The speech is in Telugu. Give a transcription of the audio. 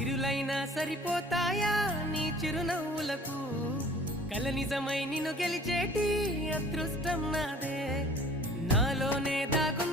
సిరులైనా సరిపోతాయా నీ చిరునవ్వులకు కల నిజమై నిన్ను గెలిచేటి అదృష్టం నాదే నాలోనే దాగు